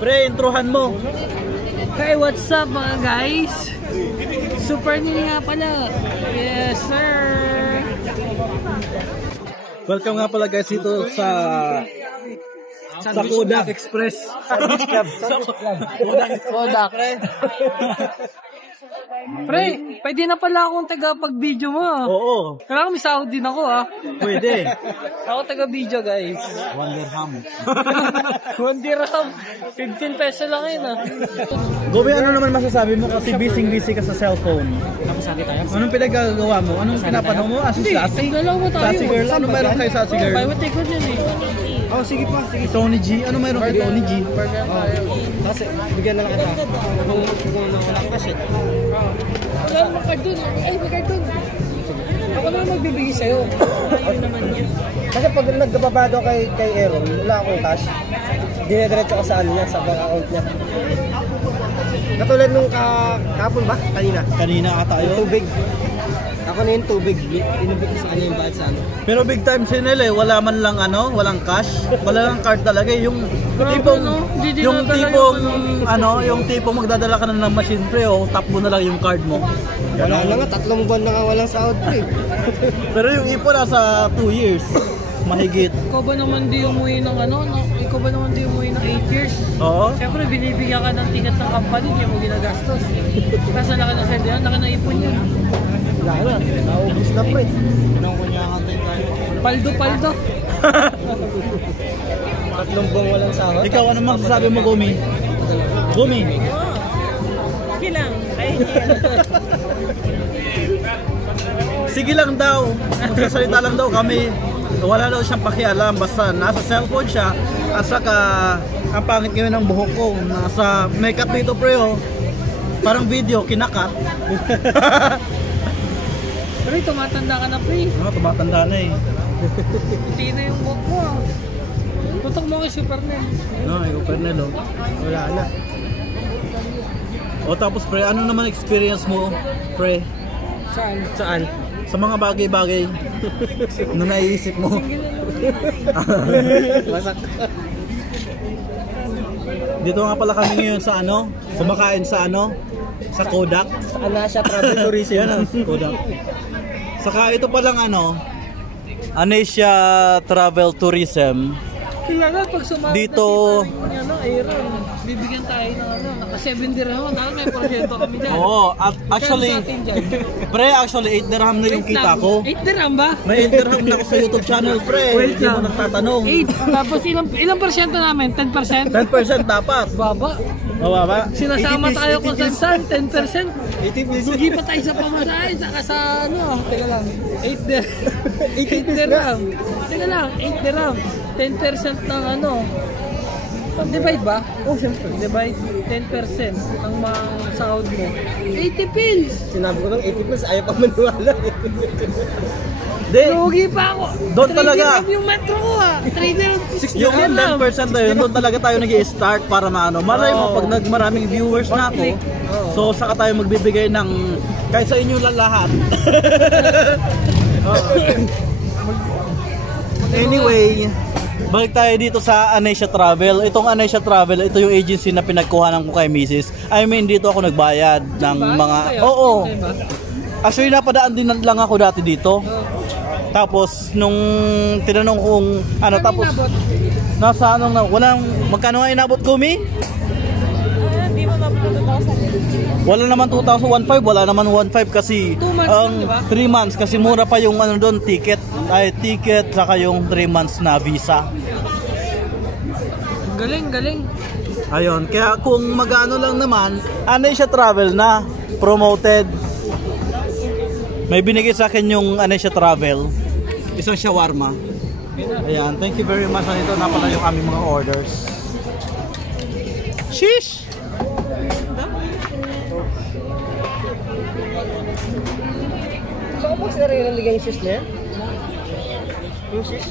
Pre, introhan mo. Hey, what's up mga guys? Super Nil nga pala. Yes, sir. Welcome nga pala guys dito sa Kodak Express. Kodak. Pre, pwede na pala akong taga-pag-video mo. Oo. Kailangan may sahod din ako Pwede. Ako taga-video guys. Wonderham. 1 dirham. 15 peso lang yun Gobi, ano naman masasabi mo kasi busy ka sa cellphone? Sabi tayo? Anong pinagagawa mo? Anong pinapanood mo? Sassy? Dalawa tayo. Sassy girl? Ano meron kay Sassy girl? Pwede take yun Oh, sige pa. Sige, Tony G. Ano meron kay Tony G? Kasi, bigyan na lang kita. Kung wala kasi. Wala naman card dun. Ay, may card dun. Ako naman magbibigay sa'yo. Ayun naman yan. Kasi pag nagkababado kay Aaron, wala akong cash. Dinediretso ko sa ano niya, sa bank account niya. Katulad nung kahapon ba? Kanina ata Yung yun. tubig. Ako na yung tubig. Inubig ko sa kanya yung bayad sa ano. Pero big time sinel wala man lang walang cash, wala lang card talaga yung tipong yung tipong magdadala ka na ng machine pre tap mo na lang yung card mo. Wala na nga, 3 buwan na nga walang sahod pre. Pero yung ipon nasa 2 years mahigit. Ikaw ba naman di umuwi ng Ikaw ba naman di umuwi ng 8 years? Oo. Siyempre binibigyan ka ng ticket ng company, hindi mo ginagastos. Kasi laki ng send yan, laki ng ipon yun. Wala na, naubos na pre. Paldo. 3 buwan walang sahod. Ikaw ano masasabi mo Gumi? Gumi. Sige lang. Sige lang daw. Magsasalita lang daw kami. Wala daw siyang pakialam basta nasa cellphone siya at saka ang pangit ngayon ng buhok ko nasa makeup dito pre parang video kinakat. Pero tumatanda ka na pre. Tumatanda na Puti na yung buhok mo Tutok mo kay Super Nel. Ikaw Pernel Wala na. Tapos pre ano naman experience mo pre? Saan? Sa mga bagay-bagay na naiisip mo. Masak. Dito nga pala kami ngayon sa kumakain sa sa Kodak. Sa Anasha Travel Tourism. Yan Kodak. Saka ito palang Anesia Travel Tourism. Kailangan pag sumama dito Aaron, bibigyan tayo ng naka 7 dirham may porsyento kami dyan. At actually pre, 8 dirham na yung kita ko. 8 dirham ba? May 8 dirham na ako sa YouTube channel pre. Hindi mo nagtatanong. 8. Tapos ilang porsyento namin? 10%? 10% dapat. Baba. Sinasama tayo kung saan 10%. 80 Lugi pa tayo sa pamasahe, saka sa teka lang, 8 dirham. Teka lang, 8 dirham. 10% ng divide ba? Siyempre. Divide 10% ng mga sahod mo. 80 pills! Sinabi ko ng 80 pills, ayaw pa maniwala. Lugi pa ako. Doon talaga. Yung metro ko Yung 10% na yun, doon talaga tayo nag-i-start para malay mo pag maraming viewers na ako. So saka tayo magbibigay ng kahit sa inyo lahat. Anyway, balik tayo dito sa Anesia Travel. Itong Anesia Travel, ito yung agency na pinagkuhanan ko kay Mrs. I mean, dito ako nagbayad ng mga... Oo. Actually, napadaan din lang ako dati dito. Tapos, nung tinanong kung tapos... Nasa magkano nga inabot ko, Mi? Hindi mo mapapagod 2,000. Wala naman 2,015, wala naman 1,500 kasi 3 months kasi mura pa yung doon ticket saka yung 3 months na visa. Galing. Ayun, kaya kung magano lang naman, Anesia Travel na promoted. May binigay sa akin yung Anesia Travel, isang shawarma. Ayan, thank you very much. Ito na pala yung aming mga orders. Sheesh! Saan po sila rin naligay yung sis na yan? Yung sis?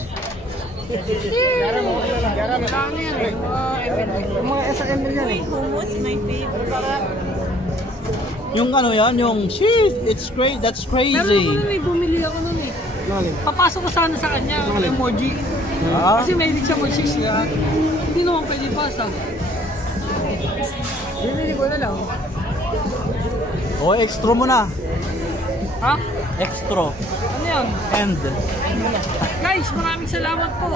Mga SML yan eh. Hummus, my favorite. Yung yan, yung sheesh, it's great, that's crazy. Pero may bumili ako nun Papasok ko sana sa kanya ang emoji. Kasi mahilig siya mag-shish niya. Hindi naman pwede pasa. Bibili ko na lang. O, extra mo na. Ha? Extra. Ano yan? End. Guys, maraming salamat po.